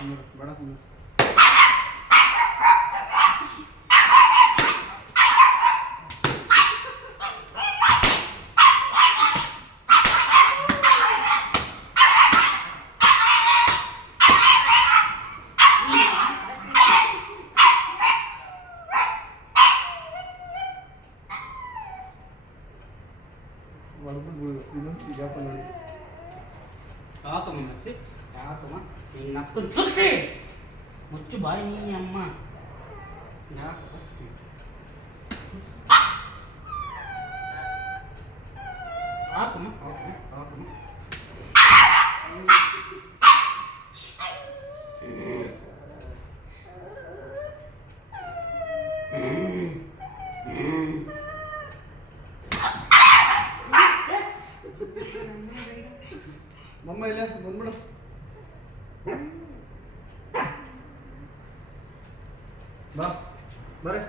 ಬೇಡ ಸುಮ್ಮನೆ ಯಾಕಮ್ಮ ನಕ್ಸಿ ಯಾಕಮ್ಮ ನಿನ್ನ ನಕ್ಕನ್ನು ತುಗಿಸಿ ಮುಚ್ಚು ಬಾಯಿ ನೀ ಅಮ್ಮ ಯಾಕಪ್ಪ ಹಾಕಮ್ಮ ಹಾಕಮ್ಮ ಮಮ್ಮ ಇಲ್ಲ ಬಂದ್ಬಿಡು ಬಾ ಬರ್ರಿ